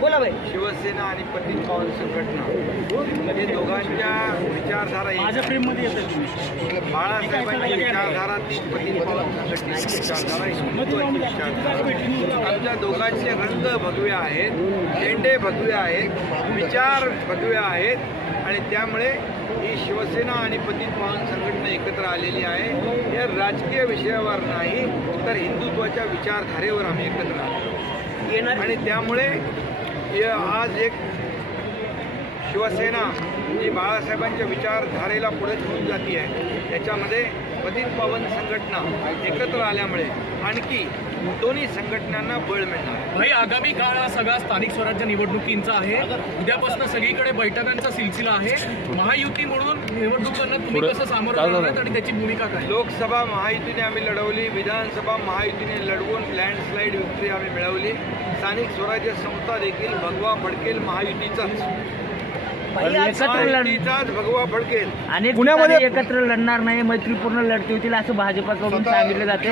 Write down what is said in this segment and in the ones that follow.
बोला भाई. शिवसेना आणि पतित पावन संघटना हे दोघांच्या विचारधारा माझ्या प्रेममध्ये येतात. बाळासाहेबांची विचारधारा ती पतित पावन संघटनेची विचारधारा हिंदुत्वाची विचारधारा. आमच्या दोघांचे रंग भगवे आहेत, झेंडे भगवे आहेत, विचार भगवे आहेत आणि त्यामुळे ही शिवसेना आणि पतित पावन संघटना एकत्र आलेली आहे. या राजकीय विषयावर नाही तर हिंदुत्वाच्या विचारधारेवर आम्ही एकत्र आलो येणार आणि त्यामुळे आज एक शिवसेना जी बाळासाहेबांच्या विचारधारेला पुढे घेऊन जाती आहे त्याच्यामध्ये पतित पावन संघटना एकत्र आल्यामुळे आणखी दोन्ही संघटनांना बळ मिळणार. भाई, आगामी काळ हा सगळा स्थानिक स्वराज्य निवडणुकींचा आहे. उद्यापासून सगळीकडे बैठकांचा सिलसिला आहे. महायुती म्हणून निवडणुकांना तुम्ही कसं सामोरं जाणार आणि त्याची भूमिका काय? लोकसभा महायुतीने आम्ही लढवली, विधानसभा महायुतीने लढवून लँडस्लाईड विक्ट्री आम्ही मिळवली. स्थानिक स्वराज्य संस्था देखील भगवा फडकेल महायुतीचाच भगवा फडकेल. अनेक पुण्यामध्ये एकत्र लढणार नाही, मैत्रीपूर्ण लढती होतील असं भाजपकडून सांगितलं जाते.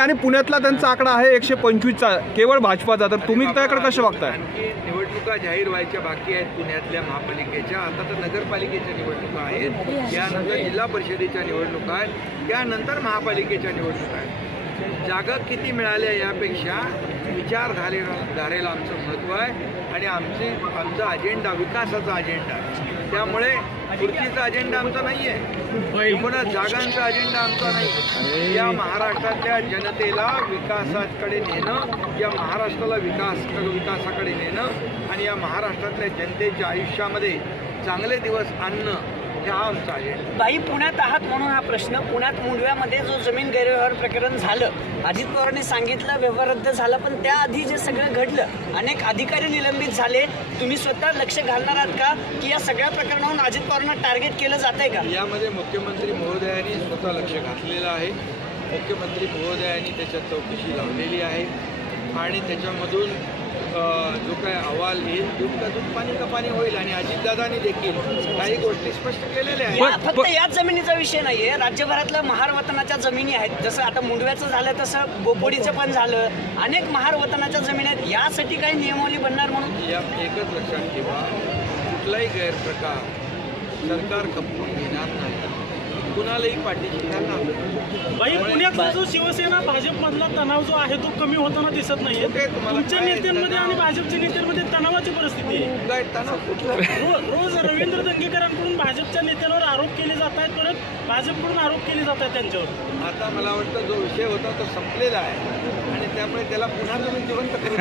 आणि पुण्यातला त्यांचा आकडा आहे 125चा केवळ भाजपाचा. तर तुम्ही त्याकडे कसं बघताय? आणखी निवडणुका जाहीर व्हायच्या बाकी आहेत पुण्यातल्या महापालिकेच्या. आता तर नगरपालिकेच्या निवडणुका आहेत, यानंतर जिल्हा परिषदेच्या निवडणुका आहेत, त्यानंतर महापालिकेच्या निवडणुका आहेत. जागा किती मिळाल्या यापेक्षा विचारधारेला आमचं महत्त्व आहे आणि आमचा अजेंडा विकासाचा अजेंडा आहे. त्यामुळे खुर्चीचा अजेंडा आमचा नाही आहे, पुन्हा जागांचा अजेंडा आमचा नाही. या महाराष्ट्रातल्या जनतेला विकासाकडे नेणं, या महाराष्ट्राला विकासाकडे नेणं आणि या महाराष्ट्रातल्या जनतेच्या आयुष्यामध्ये चांगले दिवस आणणं हा आमचा अजेंडा. बाई, पुण्यात आहात म्हणून हा प्रश्न. पुण्यात मुंडव्यामध्ये जो जमीन गैरव्यवहार प्रकरण झालं, अजित पवारांनी सांगितलं व्यवहार रद्द झाला, पण त्याआधी जे सगळं घडलं, अनेक अधिकारी निलंबित झाले. तुम्ही स्वतः लक्ष घालणार आहात का की या सगळ्या प्रकरणावरून अजित पवारांना टार्गेट केलं जात आहे का? यामध्ये मुख्यमंत्री महोदयांनी स्वतः लक्ष घातलेलं आहे. मुख्यमंत्री महोदयांनी त्याच्यात चौकशी लावलेली आहे आणि त्याच्यामधून जो काय अहवाल येईल दूध का दूध पाणी का पाणी होईल. आणि अजितदादांनी देखील काही गोष्टी स्पष्ट केलेल्या आहेत. फक्त याच जमिनीचा विषय नाहीये, राज्यभरातल्या महार वतनाच्या जमिनी आहेत. जसं आता मुंडव्याचं झालं तसं बोपोडीचं पण झालं. अनेक महार वतनाच्या जमिनी आहेत. यासाठी काही नियमावली बनणार म्हणून या एकच लक्षात ठेवा, कुठलाही गैरप्रकार सरकार खपवून घेणार नाही, कुणालाही पाठीशी घालणार. बाई, पुण्यातला जो शिवसेना भाजपमधला तणाव जो आहे तो कमी होताना दिसत नाहीये. तुमच्या नेत्यांमध्ये आणि भाजपच्या नेत्यांमध्ये तणावाची परिस्थिती आहे. काय तणाव कुठला? रोज रवींद्र दंगेकरांकडून भाजपच्या नेत्यांवर आरोप केले जात आहेत, परत भाजपकडून आरोप केले जात आहेत त्यांच्यावर. आता मला वाटतं जो विषय होता तो संपलेला आहे आणि त्यामुळे त्याला पुन्हा तुम्ही जिवंत करू